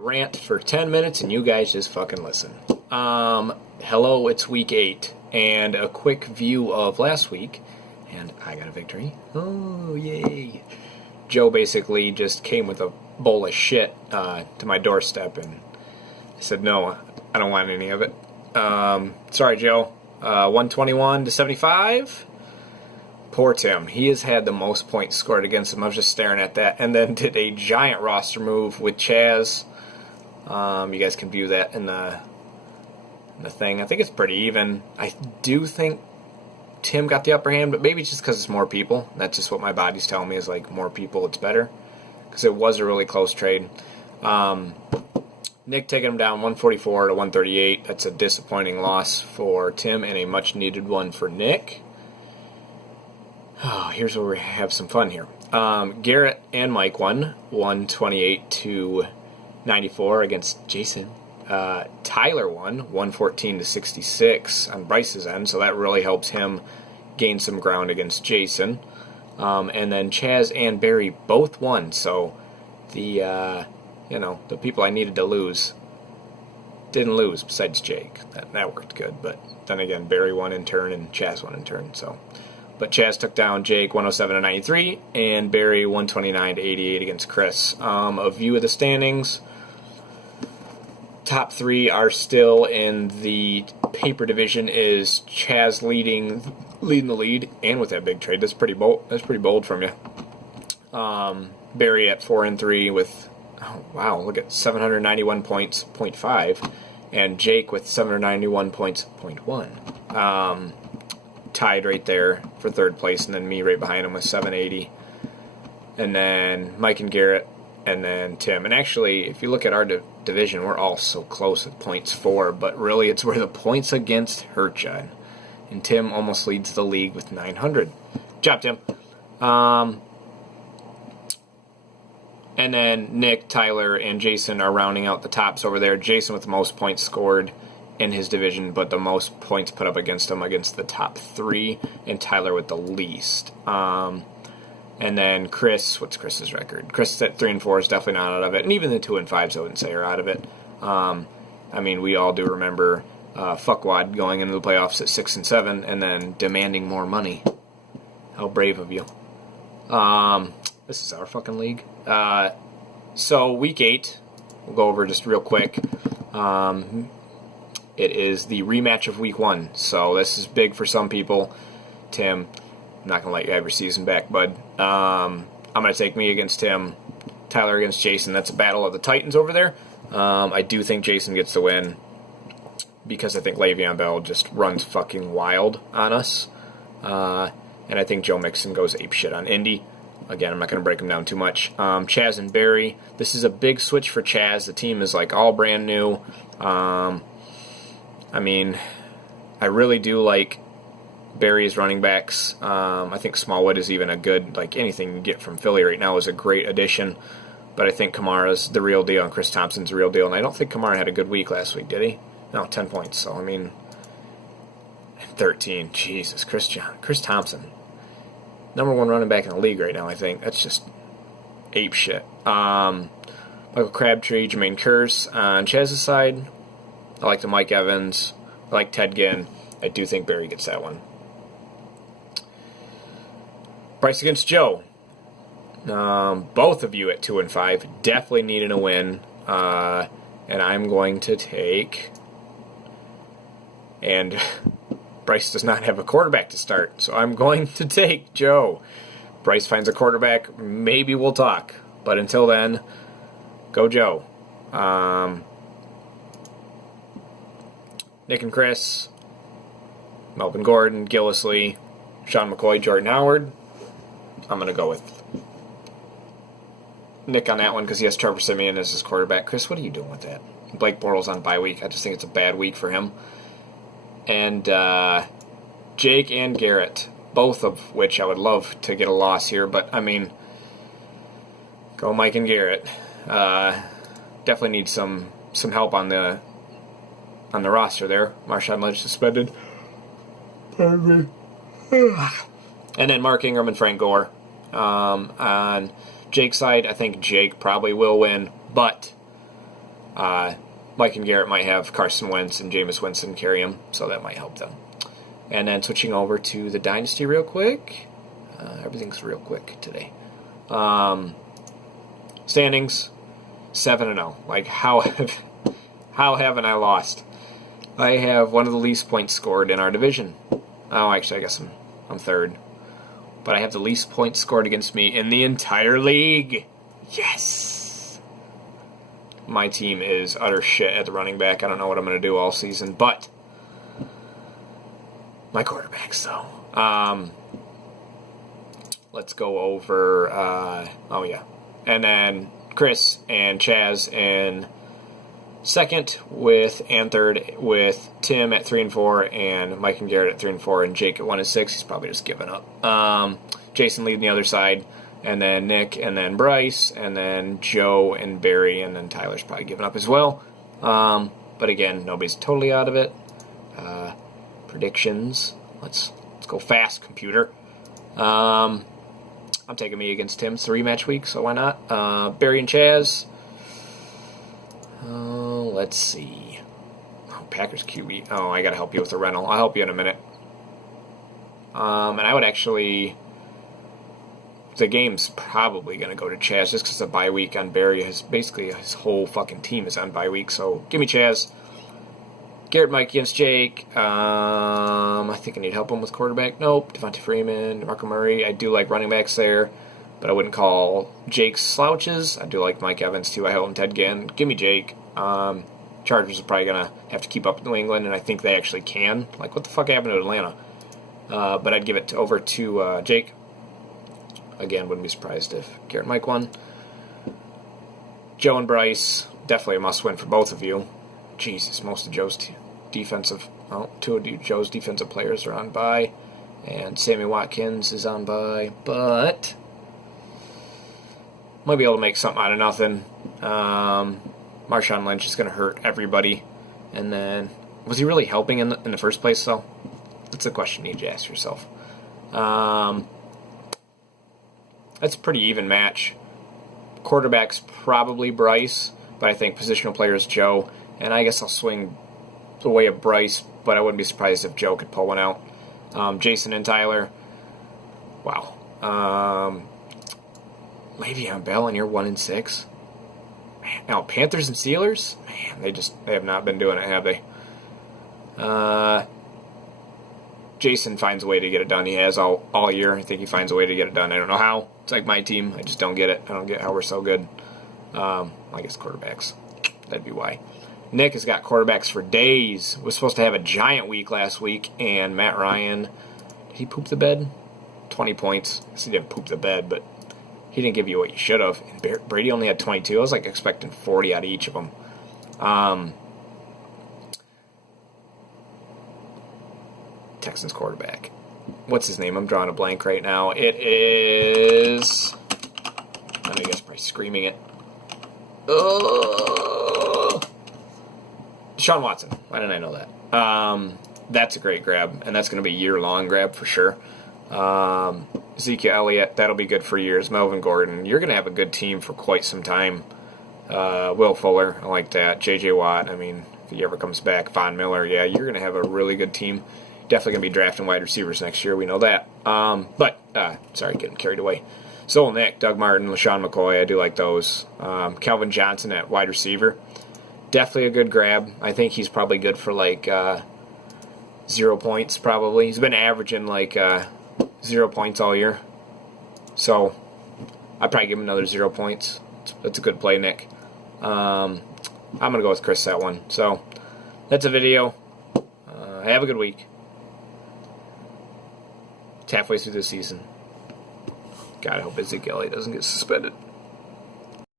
Rant for 10 minutes and you guys just fucking listen. Hello, it's week 8 and a quick view of last week, and I got a victory. Oh, yay. Joe basically just came with a bowl of shit to my doorstep, and I said, no, I don't want any of it. Sorry, Joe. 121 to 75. Poor Tim. He has had the most points scored against him. I was just staring at that, and then did a giant roster move with Chaz. You guys can view that in the thing. I think it's pretty even. I do think Tim got the upper hand, but maybe it's just because it's more people. That's just what my body's telling me, is like more people, it's better. Because it was a really close trade. Nick taking him down 144 to 138. That's a disappointing loss for Tim and a much needed one for Nick. Oh, here's where we have some fun here. Garrett and Mike won 128 to 94 against Jason. Tyler won 114 to 66 on Bryce's end, so that really helps him gain some ground against Jason. And then Chaz and Barry both won, so the people I needed to lose didn't lose, besides Jake. That worked good, but then again, Barry won in turn and Chaz won in turn, so. But Chaz took down Jake 107 to 93, and Barry 129 to 88 against Chris. A view of the standings. Top 3 are still in the paper division. Is Chaz leading the lead, and with that big trade, that's pretty bold. That's pretty bold from you. Barry at 4-3 with, oh wow, look at 791 points, 0.5, and Jake with 791 points, 0.1. Tied right there for third place, and then me right behind him with 780, and then Mike and Garrett, and then Tim. And actually, if you look at our division, we're all so close with points for, but really it's where the points against hurt you. And Tim almost leads the league with 900. Good job, Tim. And then Nick, Tyler, and Jason are rounding out the tops over there. Jason with the most points scored in his division, but the most points put up against him against the top 3, and Tyler with the least. And then Chris, what's Chris's record? Chris at 3 and 4 is definitely not out of it, and even the 2 and 5s I wouldn't say are out of it. I mean, we all do remember Fuckwad going into the playoffs at 6 and 7, and then demanding more money. How brave of you. This is our fucking league. So week 8, we'll go over just real quick. It is the rematch of week 1, so this is big for some people. Tim, I'm not going to let you have your season back, bud. I'm going to take me against Tim, Tyler against Jason. That's a battle of the Titans over there. I do think Jason gets the win because I think Le'Veon Bell just runs fucking wild on us. And I think Joe Mixon goes apeshit on Indy. Again, I'm not going to break him down too much. Chaz and Barry. This is a big switch for Chaz. The team is like all brand new. I mean, I really do like Barry's running backs. I think Smallwood is even a good, like anything you get from Philly right now is a great addition. But I think Kamara's the real deal and Chris Thompson's the real deal. And I don't think Kamara had a good week last week, did he? No, 10 points. So, I mean, 13. Jesus, Chris Thompson. Number 1 running back in the league right now, I think. That's just ape shit. Michael Crabtree, Jermaine Kearse on Chaz's side. I like the Mike Evans. I like Ted Ginn. I do think Barry gets that one. Bryce against Joe. Both of you at 2 and 5 definitely needing a win. And I'm going to take... And Bryce does not have a quarterback to start, so I'm going to take Joe. Bryce finds a quarterback, maybe we'll talk. But until then, go Joe. Nick and Chris, Melvin Gordon, Gillislee, Sean McCoy, Jordan Howard. I'm going to go with Nick on that one because he has Trevor Siemian as his quarterback. Chris, what are you doing with that? Blake Bortles on bye week. I just think it's a bad week for him. And Jake and Garrett, both of which I would love to get a loss here, but I mean, go Mike and Garrett. Definitely need some help on the roster there. Marshawn Lynch suspended. Pardon me. And then Mark Ingram and Frank Gore. On Jake's side, I think Jake probably will win, but Mike and Garrett might have Carson Wentz and Jameis Winston carry him, so that might help them. And then switching over to the Dynasty real quick. Everything's real quick today. Standings, 7-0. Like, how haven't I lost? I have one of the least points scored in our division. Oh, actually, I guess I'm third. But I have the least points scored against me in the entire league. Yes! My team is utter shit at the running back. I don't know what I'm going to do all season, but my quarterbacks, though. Let's go over, oh yeah. And then Chris and Chaz in second and third with Tim at 3-4 and Mike and Garrett at 3-4 and Jake at 1-6. He's probably just giving up. Jason leading the other side, and then Nick, and then Bryce, and then Joe and Barry, and then Tyler's probably giving up as well. But again, nobody's totally out of it. Predictions. Let's go fast, computer. I'm taking me against Tim. It's the rematch week, so why not? Barry and Chaz. Let's see. Oh, Packers QB. Oh, I gotta help you with the rental. I'll help you in a minute. And I would actually... The game's probably going to go to Chaz just because the bye week on Barry. Basically, his whole fucking team is on bye week, so give me Chaz. Garrett, Mike against Jake. I think I need help him with quarterback. Nope. Devontae Freeman, Marco Murray. I do like running backs there, but I wouldn't call Jake slouches. I do like Mike Evans, too. I help him Ted Ginn. Give me Jake. Chargers are probably going to have to keep up with New England, and I think they actually can. Like, what the fuck happened to Atlanta? But I'd give it over to Jake. Again, wouldn't be surprised if Garrett and Mike won. Joe and Bryce, definitely a must-win for both of you. Jesus, most of Joe's two of Joe's defensive players are on bye, and Sammy Watkins is on bye, but might be able to make something out of nothing. Marshawn Lynch is going to hurt everybody, and then was he really helping in the first place, though? That's a question you need to ask yourself. That's a pretty even match. Quarterback's probably Bryce, but I think positional player is Joe. And I guess I'll swing the way of Bryce, but I wouldn't be surprised if Joe could pull one out. Jason and Tyler. Wow. Le'Veon Bell, and you're 1-6. Man, now Panthers and Steelers? Man, they have not been doing it, have they? Jason finds a way to get it done. He has all year. I think he finds a way to get it done. I don't know how. It's like my team. I just don't get it. I don't get how we're so good. I guess quarterbacks. That'd be why. Nick has got quarterbacks for days. Was supposed to have a giant week last week, and Matt Ryan, did he poop the bed? 20 points. I guess he didn't poop the bed, but he didn't give you what you should have. And Brady only had 22. I was like expecting 40 out of each of them. Texans quarterback. What's his name? I'm drawing a blank right now. It is... I guess by screaming it. Deshaun Watson. Why didn't I know that? That's a great grab, and that's going to be a year-long grab for sure. Ezekiel Elliott, that'll be good for years. Melvin Gordon, you're going to have a good team for quite some time. Will Fuller, I like that. J.J. Watt, I mean, if he ever comes back. Von Miller, yeah, you're going to have a really good team. Definitely going to be drafting wide receivers next year. We know that. Sorry, getting carried away. So Nick, Doug Martin, LaShawn McCoy, I do like those. Calvin Johnson at wide receiver. Definitely a good grab. I think he's probably good for 0 points probably. He's been averaging 0 points all year. So I'd probably give him another 0 points. That's a good play, Nick. I'm going to go with Chris that one. So that's a video. Have a good week. It's halfway through the season. God, I hope Ezekiel doesn't get suspended.